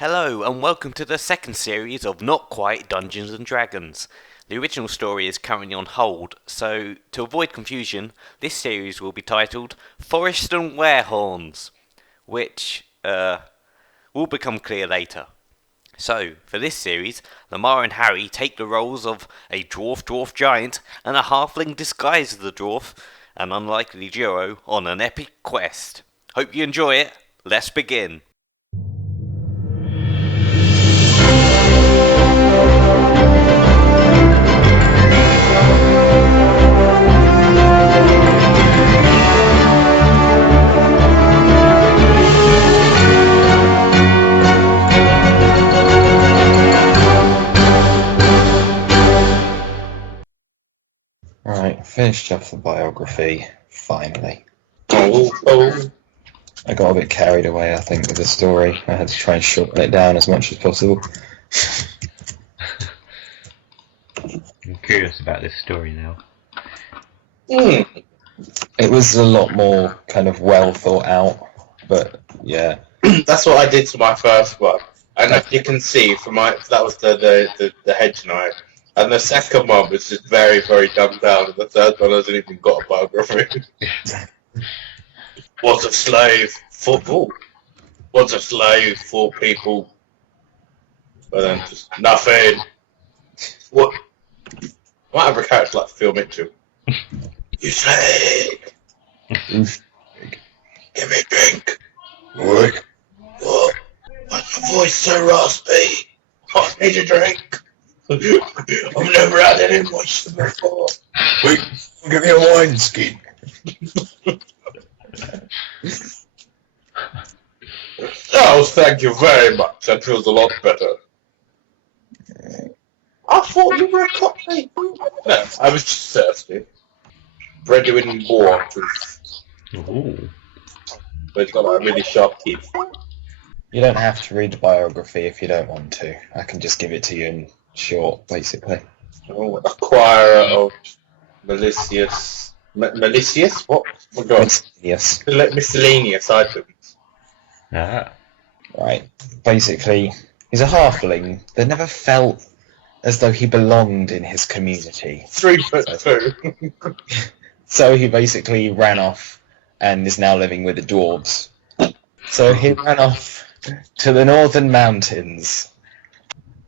Hello and welcome to the second series of Not Quite Dungeons and Dragons. The original story is currently on hold, so to avoid confusion, this series will be titled Forest and Wearhorns, which will become clear later. So, for this series, Lamarr and Harry take the roles of a dwarf giant and a halfling disguised as the dwarf, an unlikely duo on an epic quest. Hope you enjoy it. Let's begin. Right, finished off the biography, finally. Oh. I got a bit carried away, I think, with the story. I had to try and shorten it down as much as possible. I'm curious about this story now. It was a lot more kind of well thought out, but yeah. That's what I did to my first one. And as you can see, that was the hedge knight. And the second one was just very, very dumbed down. And the third one hasn't even got a biography. Was a slave for people. But then just nothing. What? I might have a character like Phil Mitchell. You slave! Give me a drink. What? Why's my voice so raspy? I need a drink. I've never had any moisture before. Wait, give me a wine skin. Oh, thank you very much. That feels a lot better. I thought you were a cockney. No, I was just thirsty. Brenduin Boar-Tooth. Ooh. But he's got like really sharp teeth. You don't have to read the biography if you don't want to. I can just give it to you in short, basically. Acquirer of malicious... malicious? What? Oh my god. Yes. Miscellaneous items. Ah. Right. Basically, he's a halfling that never felt as though he belonged in his community. 3'2". So he basically ran off and is now living with the dwarves. So he ran off to the northern mountains.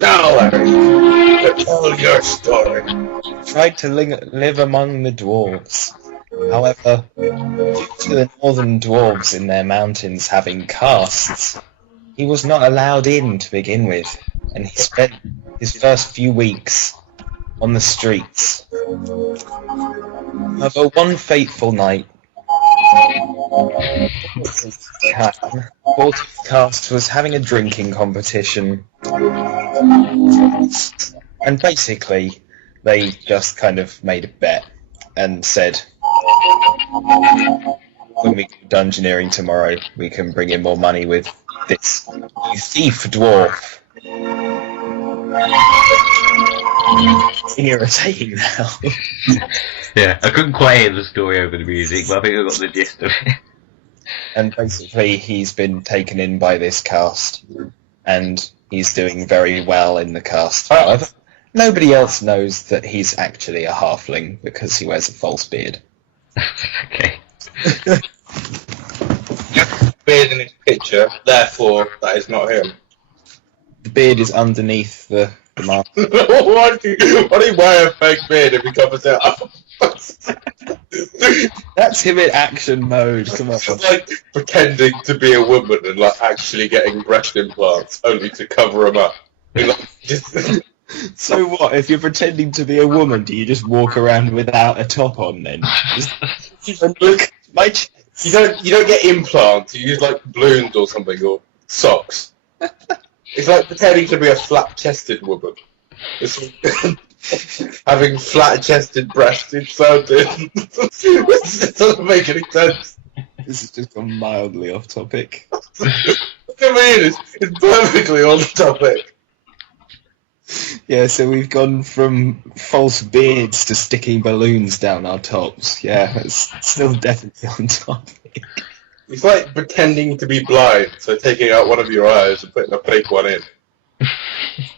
Now, Larry, tell your story. Tried to live among the dwarves. However, due to the northern dwarves in their mountains having castes, he was not allowed in to begin with, and he spent his first few weeks on the streets. However, one fateful night, Boar-Tooth cast was having a drinking competition, and basically they just kind of made a bet and said, when we do dungeoneering tomorrow, we can bring in more money with this new thief dwarf. Irritating now. Yeah, I couldn't quite hear the story over the music, but I think I got the gist of it. And basically he's been taken in by this cast, and he's doing very well in the cast. However, nobody else knows that he's actually a halfling because he wears a false beard. Okay. Beard in his picture, therefore that is not him. The beard is underneath the mask. Why do you wear a fake beard if he covers it up? That's him in action mode. Come on. It's like pretending to be a woman and like actually getting breast implants only to cover them up. So what, if you're pretending to be a woman, do you just walk around without a top on then? Just look at my chest. You don't get implants, you use like balloons or something, or socks. It's like pretending to be a flat-chested woman. It's having flat-chested breast implanted. It doesn't make any sense. This has just gone mildly off topic. What do you mean? It's perfectly on topic. Yeah, so we've gone from false beards to sticking balloons down our tops. Yeah, it's still definitely on topic. It's like pretending to be blind, so taking out one of your eyes and putting a fake one in.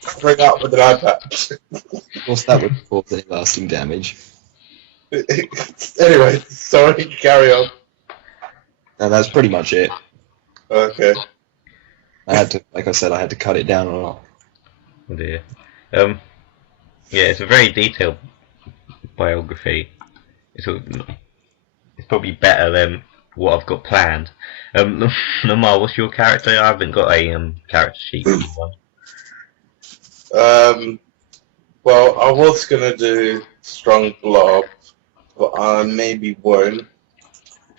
Covering up with an eye patch. Of course, that would cause any lasting damage. Anyway, sorry, carry on. And that's pretty much it. Okay. I had to, like I said, I had to cut it down a lot. Oh dear. Yeah, it's a very detailed biography. It's probably better than what I've got planned. Lamarr, what's your character? I haven't got a character sheet for you one. Well, I was gonna do Strong Blob, but I maybe won't.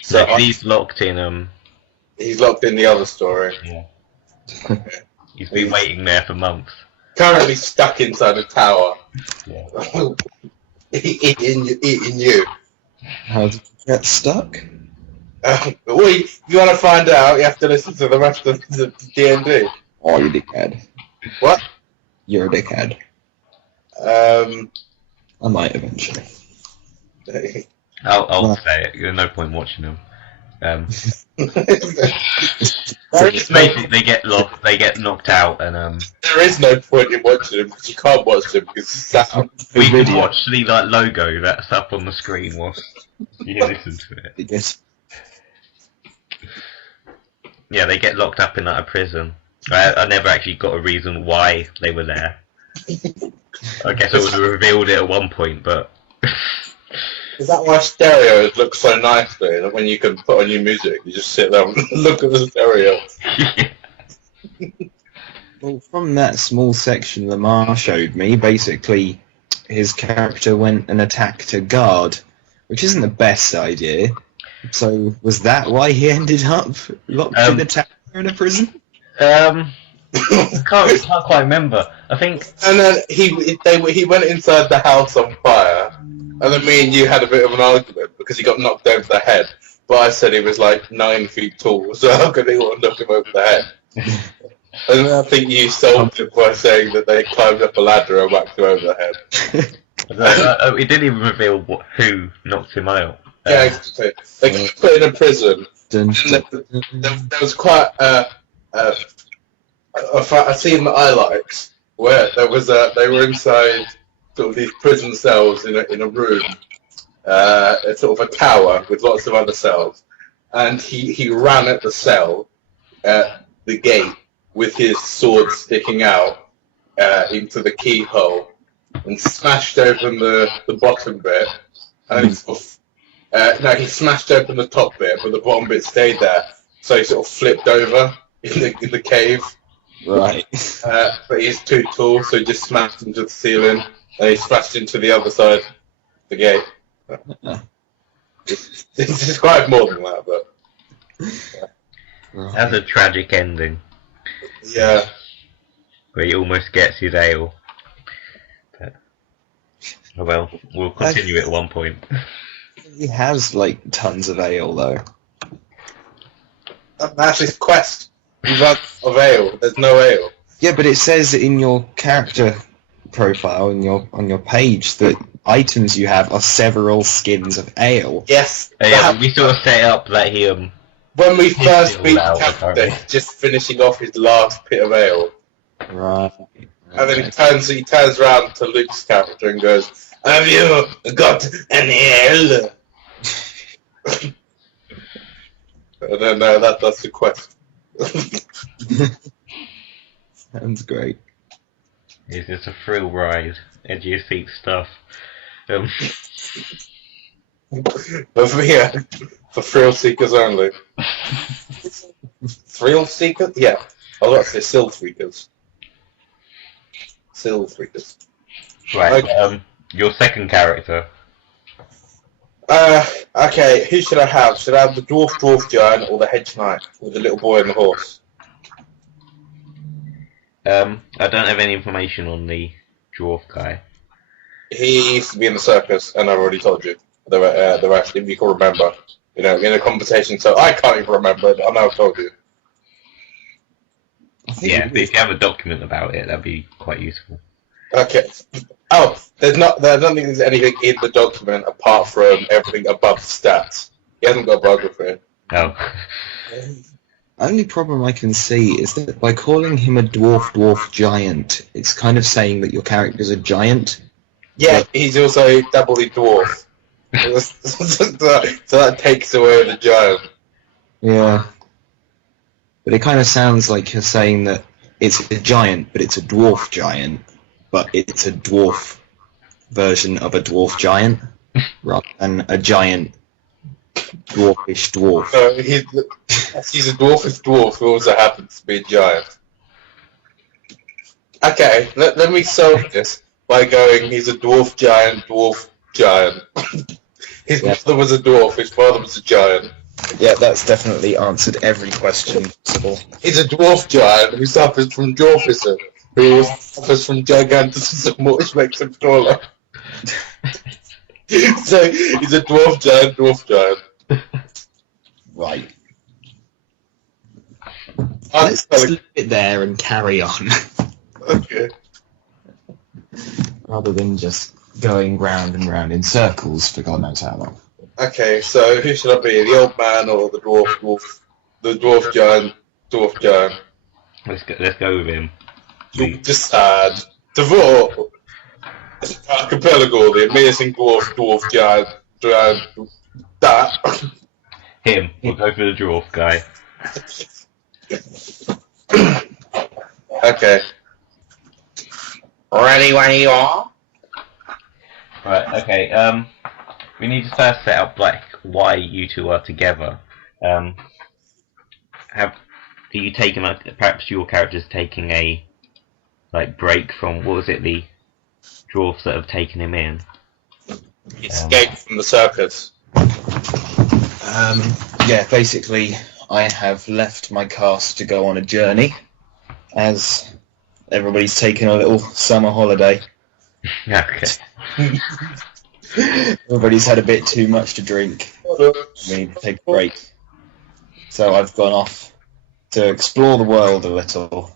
So he's locked in. He's locked in the other story. Yeah. He's been waiting there for months. Currently stuck inside a tower. Yeah. eating you. How did you get stuck? Well, if you want to find out, you have to listen to the rest of the D&D. Oh, you dickhead. What? You're a dickhead. I might eventually. I'll say it. There's no point watching them. Basically, they get lost. They get knocked out, and there is no point in watching them because you can't watch them because it's sad. we can watch the logo that's up on the screen whilst you listen to it. I guess. Yeah, they get locked up in a prison. I never actually got a reason why they were there. I guess I would have revealed it at one point, but... Is that why stereos look so nicely? That when you can put on your music, you just sit there and look at the stereo. Well, from that small section Lamarr showed me, basically his character went and attacked a guard, which isn't the best idea. So was that why he ended up locked in a tower in a prison? Can't quite remember. I think. And then he went inside the house on fire, and then me and you had a bit of an argument because he got knocked over the head. But I said he was like 9 feet tall, so how could anyone knock him over the head? And then I think you solved it by saying that they climbed up a ladder and whacked him over the head. It didn't even reveal who knocked him out. Yeah, exactly. They got put in a prison. Dun, And there was quite a scene that I liked where they were inside sort of these prison cells in a room, sort of a tower with lots of other cells, and he ran at the cell at the gate with his sword sticking out into the keyhole and smashed open the bottom bit, and he smashed open the top bit, but the bottom bit stayed there, so he sort of flipped over in the cave. Right. But he's too tall, so he just smashed into the ceiling, and he smashed into the other side of the gate. It's described more than that, but... That's a tragic ending. Yeah. Where he almost gets his ale. But, oh well, we'll continue at one point. He has, like, tons of ale, though. That's his quest. He runs of ale. There's no ale. Yeah, but it says in your character profile on your page that items you have are several skins of ale. Yes. Yeah, we sort of set up that he when we first beat out, the captain, just finishing off his last pit of ale. Right. And then he turns around to Luke's character and goes, "Have you got an ale?" And then that's the quest. Sounds great. It's just a thrill ride, edgy of seat stuff. But for thrill seekers only. Thrill seekers? Yeah. I was about to say sill freakers. Sill freakers. Right. Okay. Your second character. Okay, who should I have? Should I have the dwarf giant or the hedge knight with the little boy and the horse? I don't have any information on the dwarf guy. He used to be in the circus, and I've already told you the rest, if you can remember. You know, in a conversation, so I can't even remember, but I know I've told you. Yeah, but if you have a document about it, that'd be quite useful. Okay. Oh, I don't think there's anything in the document apart from everything above the stats. He hasn't got a biography. Oh. Only problem I can see is that by calling him a dwarf giant, it's kind of saying that your character's a giant. Yeah, he's also doubly dwarf. so that takes away the giant. Yeah. But it kind of sounds like you're saying that it's a giant, but it's a dwarf giant, but it's a dwarf version of a dwarf giant, rather than a giant dwarfish dwarf. So he's a dwarfish dwarf who also happens to be a giant. Okay, let me solve this by going, he's a dwarf giant. His mother was a dwarf, his father was a giant. Yeah, that's definitely answered every question possible. He's a dwarf giant who suffers from dwarfism, who suffers from gigantism, which makes him taller. So he's a dwarf giant. Right. Let's leave it there and carry on. Okay. Rather than just going round and round in circles for God knows how long. Okay, so who should I be? The old man or the dwarf? The dwarf giant. Let's go with him. You decide. Dwarf. Archipeligo, the amazing dwarf giant. That. Him. We'll go for the dwarf guy. Okay. Ready when you are? Right, okay, we need to first set up, like, why you two are together. Have you taken, perhaps your character's taking a, like, break from, what was it, the dwarfs that have taken him in? He escaped from the circus. Yeah, basically, I have left my cast to go on a journey, as everybody's taking a little summer holiday. Okay. Everybody's had a bit too much to drink. We need to take a break. So I've gone off to explore the world a little.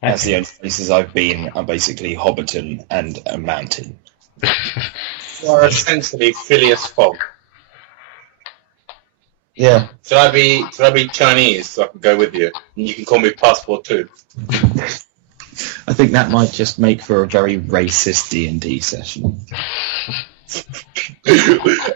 That's the only places I've been are basically Hobbiton and a mountain. You are essentially Phileas Fogg. Yeah. Should I be Chinese so I can go with you? And you can call me Passport too. I think that might just make for a very racist D&D session.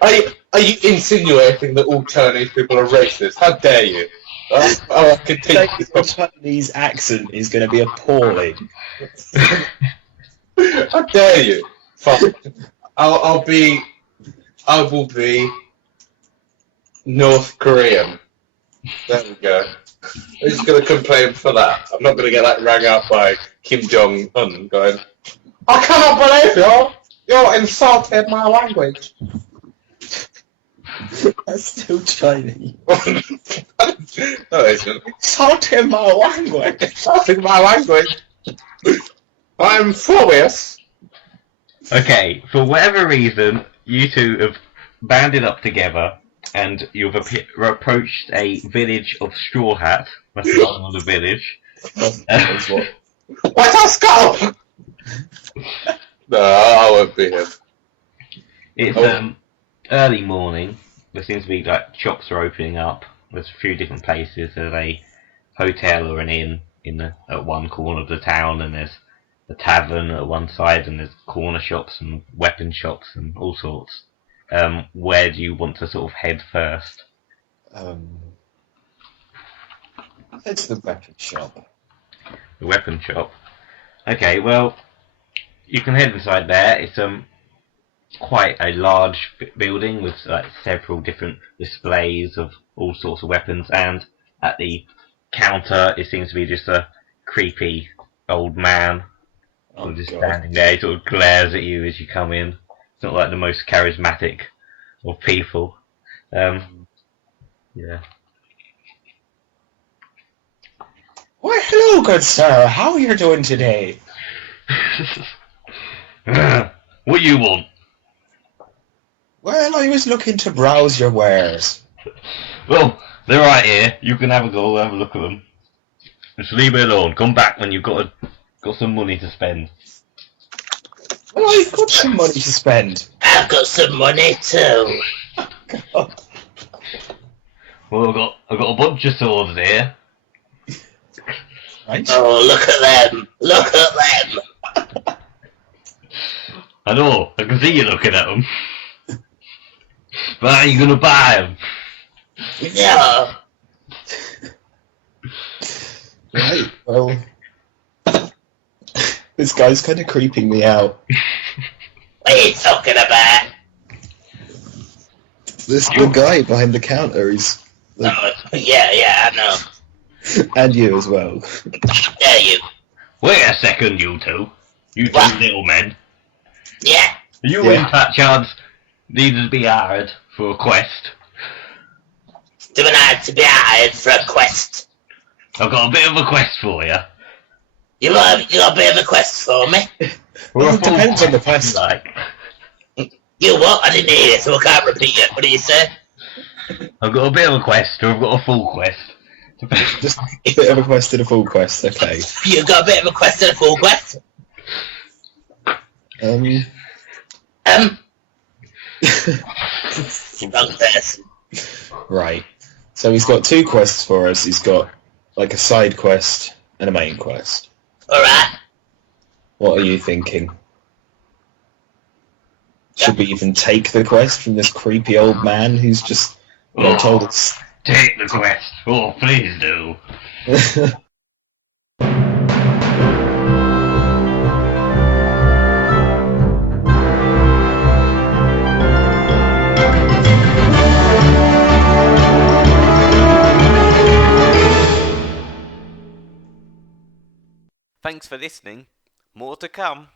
Are you insinuating that all Chinese people are racist? How dare you? I could take The Chinese accent is going to be appalling. How dare you? Fine. I will be North Korean. There we go. I'm just going to complain for that. I'm not going to get that rang out by Kim Jong-un going, I cannot believe you're insulting my language. That's still Chinese. No, it isn't. Insulting my language. Insulting my language. I'm furious. Okay, for whatever reason, you two have banded up together, and you've approached a village of Strawhat. That's the name of the village. That's what. Let us go! No, I won't be here. It's early morning. There seems to be like shops are opening up. There's a few different places. There's a hotel or an inn at one corner of the town, and there's a tavern at one side, and there's corner shops and weapon shops and all sorts. Where do you want to sort of head first? It's the weapon shop. The weapon shop. Okay, well, you can head inside there. It's quite a large building with like several different displays of all sorts of weapons, and at the counter it seems to be just a creepy old man just standing there. He sort of glares at you as you come in. It's not like the most charismatic of people. Yeah. Why, hello, good sir. How are you doing today? What you want? Well, I was looking to browse your wares. Well, they're right here. You can have a go, have a look at them. Just leave it alone. Come back when you've got some money to spend. Well, I've got some money to spend. I've got some money too. Well, I've got a bunch of swords here. Right? Oh, look at them! Look at them! I know, I can see you looking at them. But are you gonna buy them? No! Right, well... This guy's kind of creeping me out. What are you talking about? This the guy behind the counter, he's... Like, Oh, yeah, I know. and you as well. How dare you? Wait a second, you two. You two What? little men. Yeah? Are you Yeah. in fact chance needed to be hired for a quest? Do I have to be hired for a quest? I've got a bit of a quest for you. You got a bit of a quest for me? Well, it depends on the quest. Like, You what? I didn't hear you, so I can't repeat it. What did you say? I've got a bit of a quest, or I've got a full quest. Just a bit of a quest and a full quest, okay. You got a bit of a quest and a full quest? Wrong person. Right. So he's got two quests for us. He's got like a side quest and a main quest. Alright. What are you thinking? Should we even take the quest from this creepy old man who's just told us? Take the quest. Oh, please do. Thanks for listening. More to come.